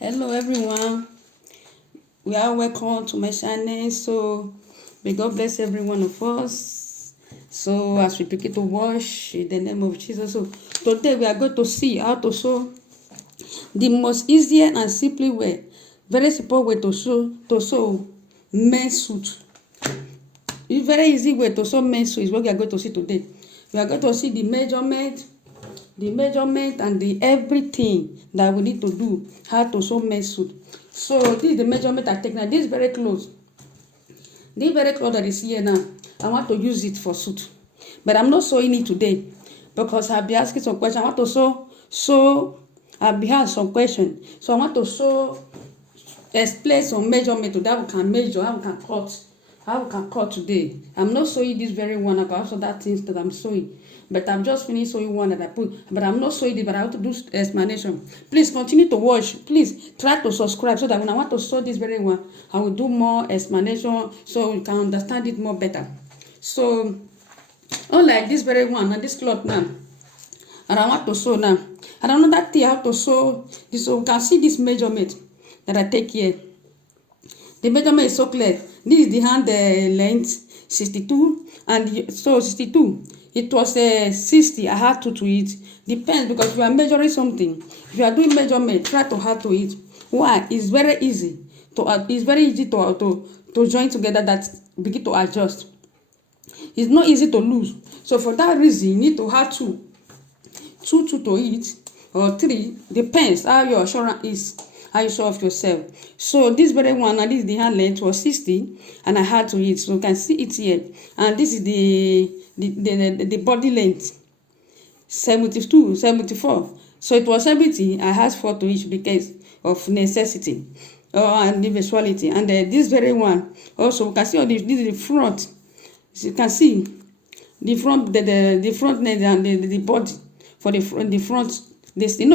Hello everyone, we are welcome to my channel. So may God bless every one of us. So as we begin to wash in the name of Jesus, so today we are going to see how to sew the most easier and simply way, very simple way to sew men's suit. It's very easy way to sew men's suit is what we are going to see today. We are going to see the measurement and the everything that we need to do how to sew men's suit. So this is the measurement I take now. This is very close. This very close that is here now. I want to use it for suit, but I'm not sewing it today because I'll be asking some questions. I want to sew. I'll be asking some questions. So I want to sew. Explain some measurement to that we can measure, how we can cut today. I'm not sewing this very one. I got also that things that I'm sewing, but I'm just finished sewing one that I put. But I'm not sewing it. But I have to do explanation. Please continue to watch. Please try to subscribe so that when I want to sew this very one, I will do more explanation so you can understand it more better. So unlike this very one and this cloth now, and I want to sew now. And another thing I have to sew this, so you can see this measurement that I take here. The measurement is so clear. This is the hand length 62, and so 62. It was 60. I had to it. Depends, because if you are measuring something, if you are doing measurement, try to add to it. Why? It's very easy to join together, that begin to adjust. It's not easy to lose. So for that reason, you need to add two to it, or three, depends how your assurance is, how you show of yourself. So this very one, and this is the hand length was 60, and I had to it, so you can see it here. And this is the body length 72, 74. So it was 70. I had 4 to each because of necessity and the visuality. And this very one also, you can see this is the front. So you can see the front, the front neck and the body for the front. This you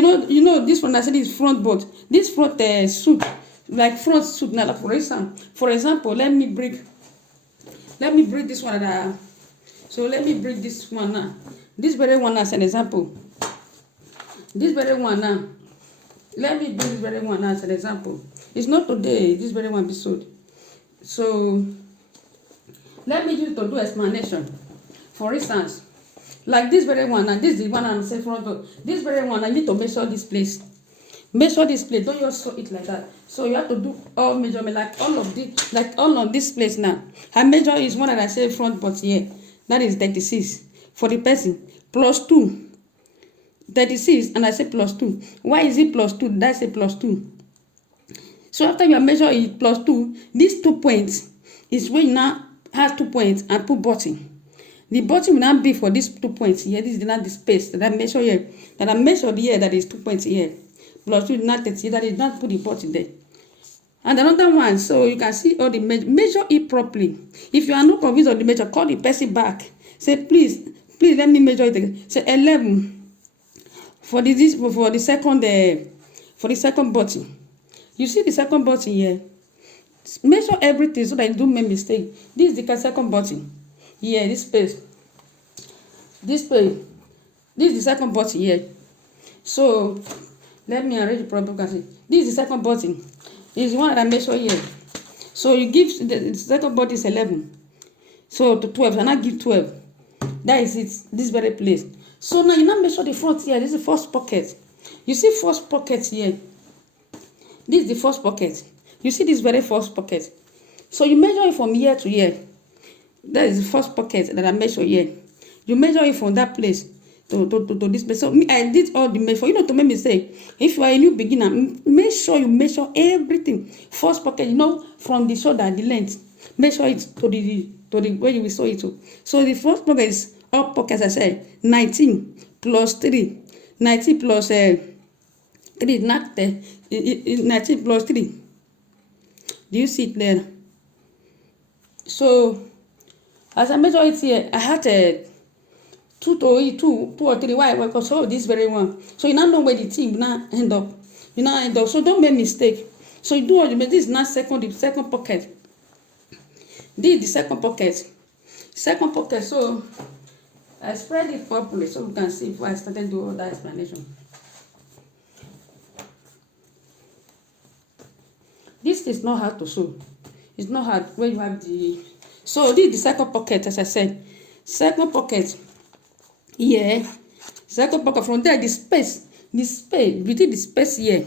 know this one I said is front, but this front suit, like front suit now. For example, let me break this one. So let me break this one now. This very one as an example. This very one now. Let me do this very one as an example. It's not today. This very one be sold. So let me use to do explanation. For instance, like this very one, and this is the one I'm saying front door. This very one, I need to measure this place. Measure this place. Don't just sew it like that. So you have to do all measurement, like all of this, like all on this place now. I measure is one that I say front, but here that is 36 for the person, plus 2. 36, and I say plus 2. Why is it plus 2? That's a plus 2. So after you measure it plus 2, these 2 points is when you now have 2 points and put button. The bottom will not be for these 2 points here. This is not the space that I measure here. That I measured here, that is 2 points here. Plus 2 not 30, that is not put the bottom there. And another one, so you can see all the measure it properly. If you are not convinced of the measure, call the person back. Say, please let me measure it again. Say 11 for the second button. You see the second button here. Measure everything so that you don't make mistake. This is the second button. Here, this space. This is the second button here. So let me arrange the problem. This is the second button. This is one that I measure here. So you give the second button is 11. So to 12, and I give 12. That is it. This very place. So now you now measure the front here. This is the first pocket. You see first pocket here. This is the first pocket. You see this very first pocket. So you measure it from here to here. That is the first pocket that I measure here. You measure it from that place to this place. So me, I did all the measure. You know, to make me say, if you are a new beginner, make sure you measure everything. First pocket, from the shoulder, the length. Measure it to the where you will sew it to. So the first pocket is up pocket, as I said, 19 plus 3. 19 plus 3, not 19 plus 3. Do you see it there? So as I measure it here, I had 2 or 3. Why? Because this very one. So you now know where the thing now end up. So don't make mistake. So you do all the this is not the second pocket. This is the second pocket. Second pocket. So I spread it properly so you can see before I started doing all that explanation. this is not hard to sew. It's not hard when you have the. So this is the second pocket, as I said. Second pocket here. Second pocket from there, the space between the space here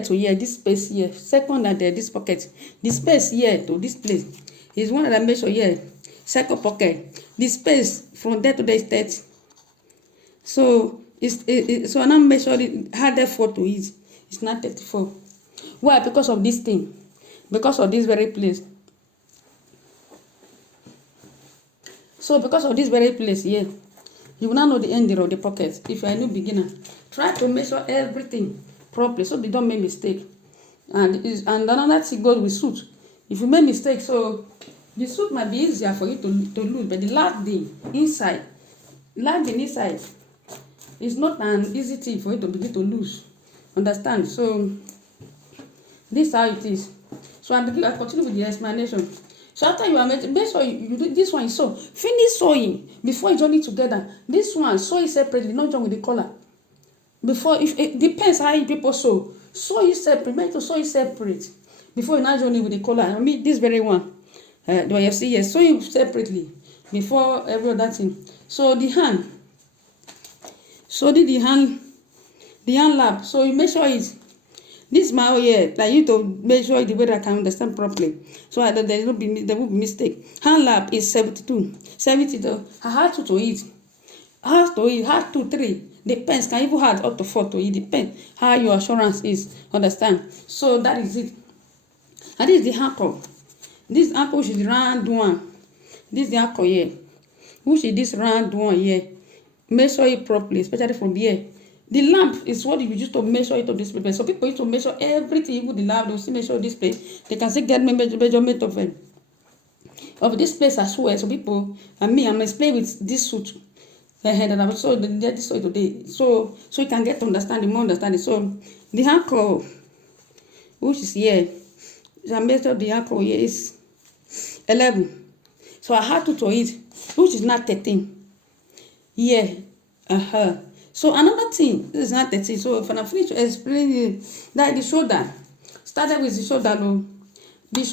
to here, this space here. Second and there, this pocket. The space here to this place is one that I measure here. Second pocket. The space from there to there is 30. So so I now measure it, add therefore to it. It's not 34. Why? Because of this thing. Because of this very place. So because of this very place here, you will not know the ending of the pocket. If you are a new beginner, try to measure everything properly so they don't make mistake. And another thing goes with suit. If you make mistake, so the suit might be easier for you to lose, but the landing inside is not an easy thing for you to begin to lose. Understand? So this is how it is. So I continue with the explanation. So after you are make sure you do this one is sew. Finish sewing before you join it together. This one sew it separately, not join with the collar. Before, if it depends how people sew. Sew it separate, make to sew it separate before you not join it with the collar. I mean this very one. Do you see? Yes, sew it separately before every other thing. So the hand. So the hand lap. So you make sure it's this my here. Like you to make sure the way that I can understand properly. So that there will be mistake. Hand lap is 72. 72. I had to it. Hard to 3. Depends. Can even hard up to 4 to it. Depends how your assurance is. Understand? So that is it. And this is the ankle. This ankle is the round one. This is the ankle here. Which is this round one here. Measure it properly, especially from here. The lamp is what you use to measure it on this paper. So people used to measure everything, even the lamp, they'll still measure this place. They can still get measurement of this place as well. So people, and me, I'm explaining with this suit. And I'm also this way today. So you can get to understand the more understanding. So the ankle, which is here, I measured the ankle here is 11. So I had to it, which is not 13. Yeah. So another thing, this is not 13. So if I finish to explain it, that the shoulder. Started with the shoulder, no. The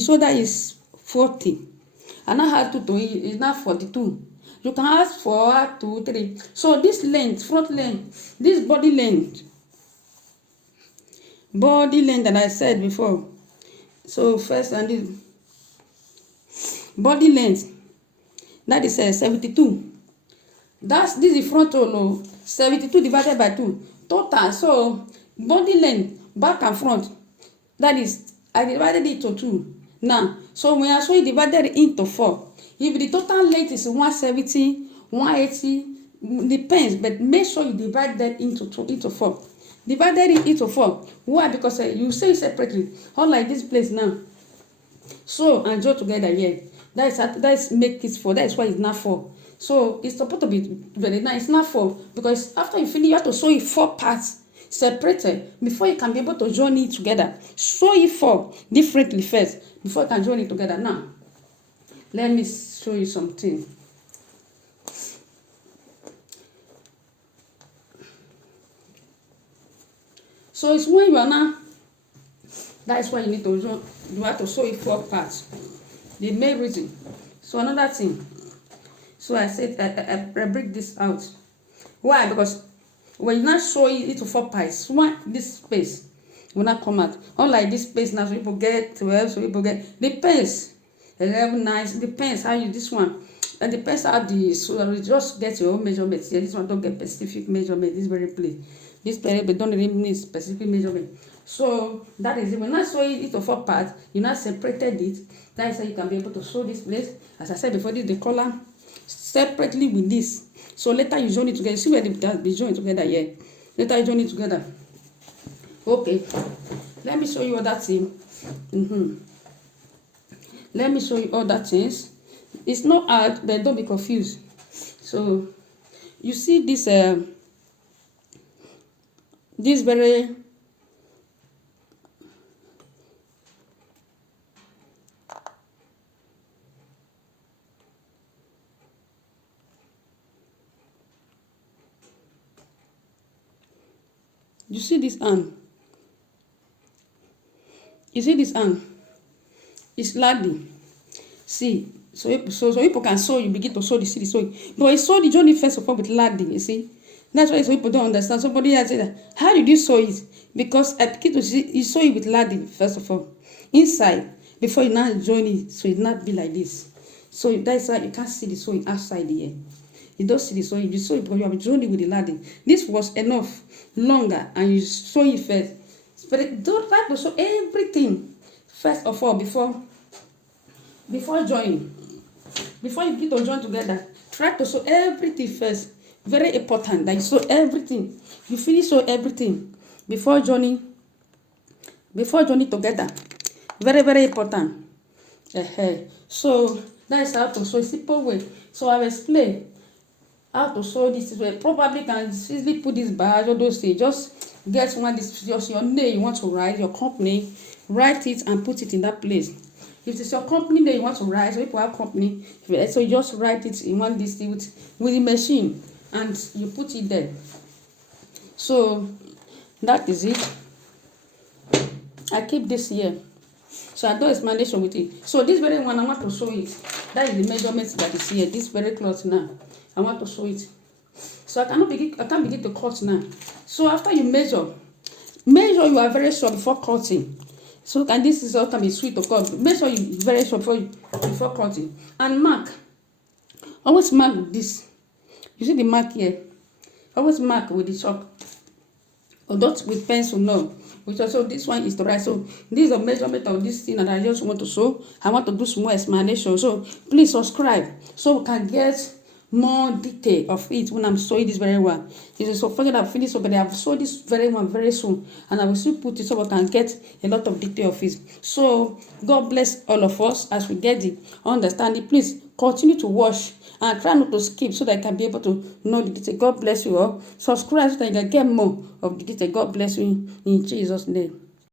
shoulder is 40. And I had to it is not 42. You can ask for 2, 3. So this length, front length, this body length that I said before. So first and this body length, that is 72. This is frontal, no. 72 divided by 2 total. So body length back and front, that is I divided it to 2 now. So when I show you divided it into 4, if the total length is 170, 180, depends, but make sure you divide that into 4. Divided it into 4. Why? Because you say it separately, unlike this place now. So and join together here. That's make it 4. That's why it's not 4. So it's supposed to be very nice. It's not 4 because after you finish, you have to sew it 4 parts separated before you can be able to join it together. Sew it 4 differently first before you can join it together. Now, let me show you something. So it's when you are now. That is why you need to join. You have to sew it 4 parts. The main reason. So another thing. So I said I break this out. Why? Because when you not show it into 4 parts, this space will not come out. Unlike this space now, so people get 12, so people get depends. 11, 9, depends how you this one. It depends how so you just get your own measurements. Yeah, this one don't get specific measurement. This very place. This period don't really need specific measurement. So that is it. When I sew it into 4 parts, you not separated it. That is how you can be able to sew this place. As I said before, this is the collar separately with this. So later you join it together. See where they join together here. Later you join it together. Okay. Let me show you other thing. Let me show you other things. It's not hard, but don't be confused. So you see this this very you see this hand. You see this hand? It's laddy. See, so people can sew, you begin to sew the seed sewing. But you sew the journey first of all with laddy, you see. That's why some people don't understand. Somebody has said that, how did you sew it? Because I begin to see, you sew it with laddy first of all. Inside, before you now join it, so it not be like this. So that's why you can't see the sewing outside here. You don't see the sewing, you sew it because you have joined it with the laddy. This was enough, longer, and you sew it first. But don't try to sew everything first of all before joining. Before you begin to join together, try to sew everything first. Very important that you sew everything. You finish sew everything before joining together. Very, very important. So that is how to sew. Simple way. So I've explained how to sew this way. Probably can easily put this badge or those things. Just get one, this just your name you want to write, your company, write it and put it in that place. If it's your company name you want to write, so people have company, so you just write it in one this with the machine and you put it there. So that is it. I keep this here. So I do explanation with it. So this very one I want to sew it. That is the measurement that is here. This very cloth now. I want to sew it. So I can't begin to cut now. So after you measure you are very sure before cutting. So and this is all can be sweet to cut. Make sure you very sure before cutting. And mark. Always mark with this. You see the mark here. Always mark with the chalk. Or not with pencil, no. Which also this one is the right. So this is a measurement of this thing that I just want to sew. I want to do some more explanation. So please subscribe so we can get more detail of it when I'm sewing this very well. It is so funny that I've finished, but I have sewed this very one very soon, and I will still put it so we can get a lot of detail of it. So God bless all of us as we get the understanding. Please continue to watch and try not to skip so that I can be able to know the detail. God bless you all. Subscribe so that you can get more of the detail. God bless you in Jesus' name.